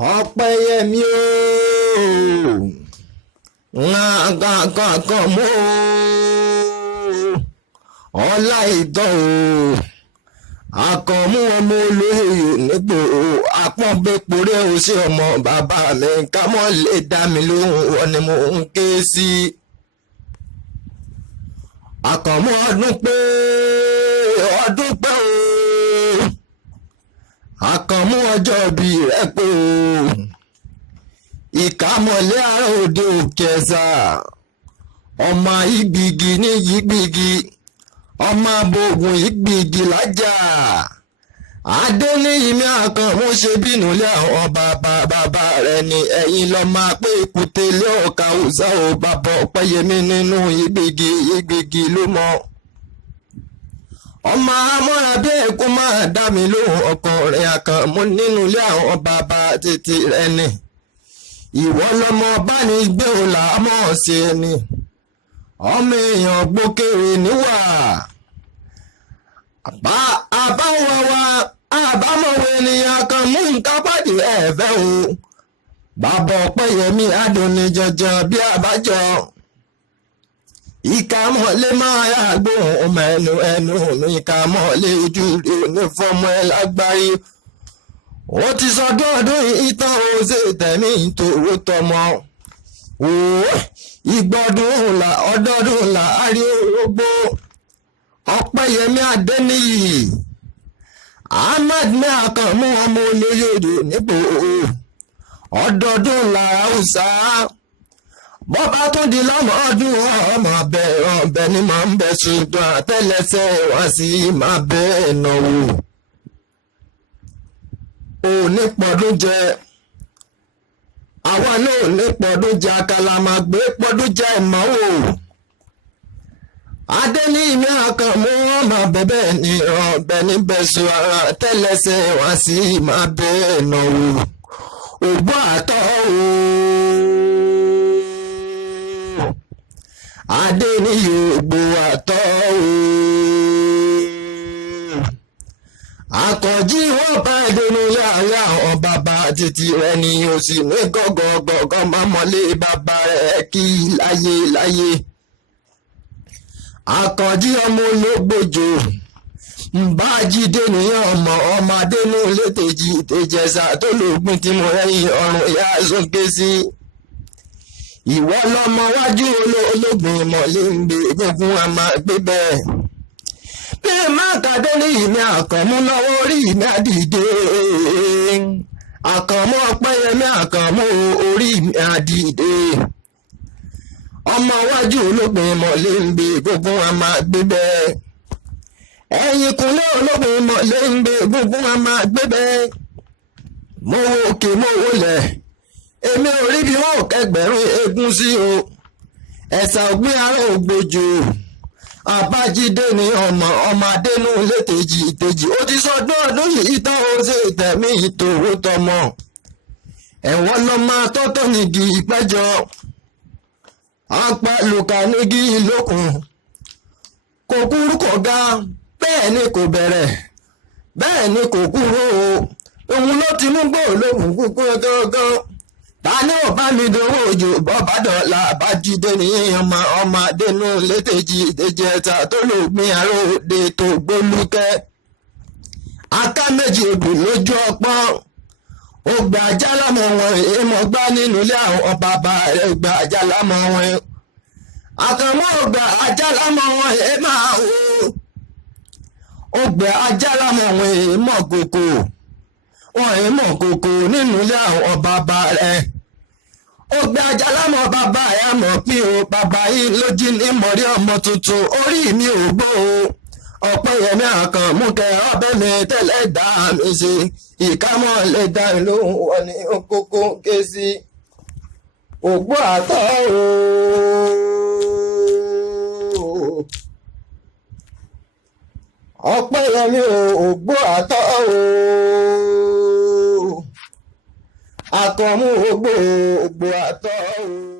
Ọpẹ́yẹmí Àkànmú Ọláìtàn Àkànmú ọmọ olóyè nípò àpọ́nbẹ́pọ̀rẹ́ òsì ọmọ bàbá mi kámọ́ lè dá mi lóhùn wọn ni mo ń ké sí. Àkànmú ọdún pé o Àkànmú ọjọ́ bí rẹ pé o ìkàmọ̀lé àrà òde òkè ẹ̀sà ọmọ ìgbìgì ní ìgbìgì ọmọ abogun ìgbìgì lájà Adéníyìmí Àkànmú ṣe bínú lé àwọn bàbá rẹ ni ẹ̀yin lọ máa pé èkúté lé ọ̀ka òòsà ò bàbá Ọpẹ́yẹmí nínú ìgbìgì ló mọ ọmọ amọ́ra bí ẹ̀kú máa dá mi lóhùn ọkùnrin Àkànmú nínú ilé àwọn bàbá títí rẹ ni ìwọ lọmọ bá ní gbé òun làámọ̀ ṣe ni ọmọ èèyàn gbókèrè níwà àbámọ̀wé ènìyàn kan mú nǹkan pàdé ẹ̀fẹ́ o bàbá Ọpẹ́yẹmí adùnní jọjọ bí àbájọ ìkàmọ̀lé máa yà gbóhùn ẹnu mi ìkàmọ̀lé ojú rí onífọ́mọ́ ẹ lágbáyé ó ti sọdún ọdún ìtàn ó ṣe tẹ̀mí ìtòwó tọmọ ìgbọ́dún ńlá ọdọọdún ńlá àrí orógbó Ọpẹ́yẹmí Adéníyì Ahmed ní Àkànmú ọmọ olóyè òde nípò ọdọọdún ńlá Haúsá bọ́bá tún di lọ́mọ ọdún ọmọ ọbẹ̀ ni màá ń bẹ̀ ṣùgbọ́n àtẹ́lẹsẹ̀ wá sí máa bẹ́ẹ̀ náwó òní pọ̀dún jẹ àwa náà ní pọ̀dún jẹ àkàlà máa gbé pọ̀dún jẹ ìmọ̀wò Adéníyìmí Àkànmú ọmọ bẹ̀bẹ̀ ní ọbẹ̀ níbẹ̀ sọ ara tẹ́lẹsẹ̀ wá sí máa bẹ́ẹ̀ náwó ògbó àtọ́ Adéníyì ògbó àtọ́ Àkànjí wọ́n bá ìdènà yàrá àwọn bàbá títí rẹ̀ ni ó sì ní gọ́gọ́gọ́gọ́ máa mọ́lé bàbá rẹ̀ kí láyé Àkànjí ọmọ ológbòjò Mbájídé nìyẹn ọmọ Adénú létèjì tèjẹsà tó lògbìn tí mo rẹ́yìn ọrùn ìyá sókè sí ìwọ lọmọ wájú ológun mọ̀lẹ́ ń gbé egungun a máa gbé bẹ́ẹ̀ bí Adéníyìmí Àkànmú lọ́wọ́ orí mi àdìde Àkànmú Ọpẹ́yẹmí Àkànmú orí mi àdìde ọmọ wájú ológun mọ̀lẹ́ ń gbé egungun a máa gbé bẹ́ẹ̀ ẹ̀yìn kúnlẹ̀ ológun mọ̀lẹ́ ń gbé egungun a máa gbé bẹ́ẹ̀ mo wo òkè mo wo lẹ̀ èmi ò rí bí wọn ò kẹgbẹ̀rún eégún sí o ẹ̀sà ògbìn ara ògbójò Abájídé ni ọmọ Adénú létèjì ó ti sọdún ọdún yìí tán ó ṣe tẹ̀mí ìtòwó tọmọ ẹ̀wọ̀n lọ́mọ tọ́tọ́ nígi ìpẹ́jọ apalùkà nígi ìlókun kò kúrú kò ga bẹ́ẹ̀ ni kò bẹ̀rẹ̀ bẹ́ẹ̀ ni kò kúrú o òun ló ti mú gbòòlóhùn kúkú gángan tani ò bá mi dòwò òjò bọ́bá dọ̀la Abájídé ní ọmọ Adénú létèjì ẹ̀ta tó lògbìn àròdè tó gbólúkẹ́ aká méjì odò lójú ọpọ́n ó gba ajálámọ̀ wọn èèmọ̀ gbá nínú ilé àwọn bàbá rẹ̀ gba ajálámọ̀ wọn Àkànmú ó gba ajálámọ̀ wọn èèmọ̀ ó gba ajálámọ̀ wọn èèmọ̀ kòkò wọn èèmọ̀ kòkò nínú ilé àwọn bàbá rẹ̀ ó gbé ajá lámọ̀ bàbá ẹ̀ mọ̀ pé o bàbá yìí ló jí ní mọ̀rí ọmọ tuntun orí mi ò gbọ́ o Ọpẹ́yẹmí Àkànmú kẹ ọbẹ̀ mi tẹ́lẹ̀ dá mi ṣe ìkámọ́ lè dá lóhùn wọn ní kókó ké sí ògbó àtọ́ o Ọpẹ́yẹmí ògbó àtọ́ o Àkànmú ògbó àtọ́ o.